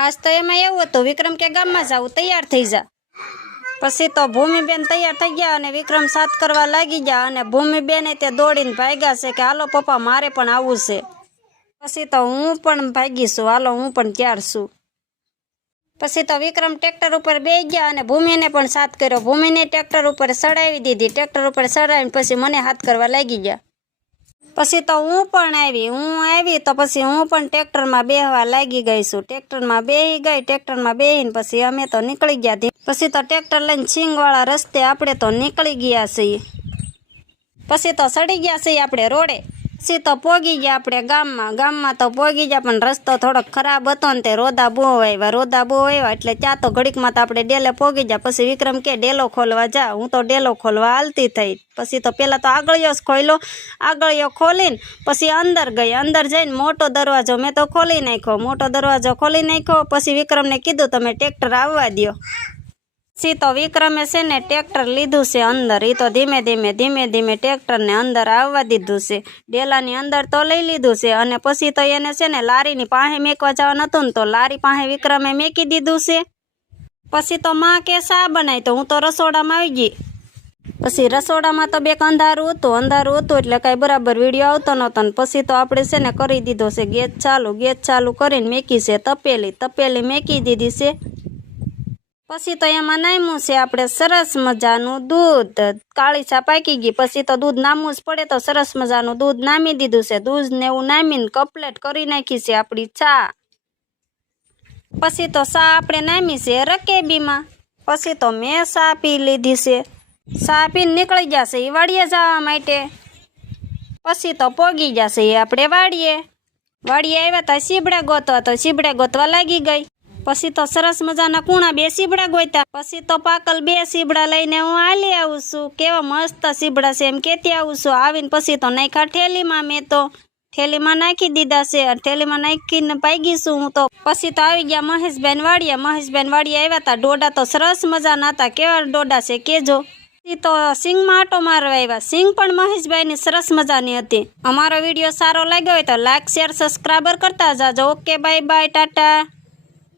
आज तो एम एवं हतुं विक्रम के गाम में जाऊँ तैयार थई जा। पछी तो भूमिबेन तैयार थई गया अने विक्रम साथ करवा लागी गया अने भूमिबेन ते दौड़ीने भाग्या छे के हालो पप्पा मारे पण आवुं छे। पछी तो हूँ पण भागी छुं, हालो हूँ पण तैयार छुं। पछी तो विक्रम ट्रेक्टर पर बेही गया अने भूमिने पण साथ कर्यो। भूमिने ट्रेक्टर पर चढ़ावी दीधी। ट्रेक्टर पर चढ़ावीने पछी मने हाथ करवा लागी गया। पछी तो हूँ पण आवी तो पछी हूँ पण ट्रेक्टर में बेहवा लागी गई छुं। ट्रेक्टर में बेही गई। ट्रेक्टर में बेहीने पछी अमे तो निकली गया। पछी तो ट्रेक्टर लईने छींगवाळा रस्ते आपणे तो निकली गया छीए। पछी तो चढ़ी गया छीए आपणे रोडे। पछी तो पोगी गया आपणे गाम में तो पोगी गया पण रस्तो थोड़ो खराब हतो ने ते रोदा बो आव्या एटले त्या तो घड़ीक में तो आपणे डेले पोगी गया। पछी विक्रम के डेलो खोलवा जा। हूँ तो डेलो खोलवा हालती थई। पछी तो पेला तो आगळियो खोल्यो। आगळियो खोलीने पछी अंदर गई। अंदर जईने मोटो दरवाजो मैं तो खोली नाख्यो। मोटो दरवाजो खोली नाख्यो। पछी विक्रम ने कीधुं तमे ट्रेक्टर आववा दो। पछी तो विक्रमे छे ने ट्रेक्टर लीधुं छे अंदर। ई तो धीमे धीमे ट्रेक्टर ने अंदर आववा दीधुं छे। डेलानी अंदर तो लई लीधुं छे अने पछी तो एने छे ने लारीनी पासे मेकवा जवानुं हतुं ने तो लारी पासे विक्रमे मेकी दीधुं छे। पछी तो मां के सा बनाई तो हूँ तो रसोडामां आवी गई। पछी रसोडामां तो बेक अंधारुं हतुं एटले कांई बराबर विडियो आवतो नहोतो ने पछी तो आपणे छे ने करी दीधो छे गैस चालू करीने मेकी छे तपेली मेकी दीधी छे। पछी तो एमां नाम्युं छे आपणे सरस मजानुं दूध। काળી चा पाकी गई। पछी तो दूध नामવું ज पड़े तो सरस मजानुं दूध नामी दीधुं छे। दूध ने एवुं नामीने कपलेट करी नाखी छे आपणी चा। पछी तो चा आपणे नामी छे रकेबीमां। पछी तो मैं चा पी लीधी छे। चा पीने निकળી गया छे वाड़िए जवा माटे। पछी तो पोगी गया छे आपणे वाड़िए आव्या ता સીબડા ગોતવા तो સીબડા ગોતવા लागी गई। पछी तो सरस मजाना कूणा बे સીબડા गोत्या। पछी तो पाकल बे સીબડા लईने हूँ हाली आવું छुं। केवा मस्त સીબડા छे एम केती आવું छुं। आवीने पछी तो नाख्या ठेलीमां। मैं तो ठेलीमां नाखी दीधा छे। ठेलीमां नाखीने भागी छुं हूँ तो। पछी तो आवी गया महेशबेन वाड़िए आव्या ता डोडा तो सरस मजाना हता। केवा डोडा छे केजो। तो सिंग में आटो मारवा आव्या। सिंग पण महेशभाई नी सरस मजानी हती। अमारो विडियो सारो लाग्यो होय तो लाइक शेर सब्सक्राइबर करता जाजो। Okay bye bye Tata.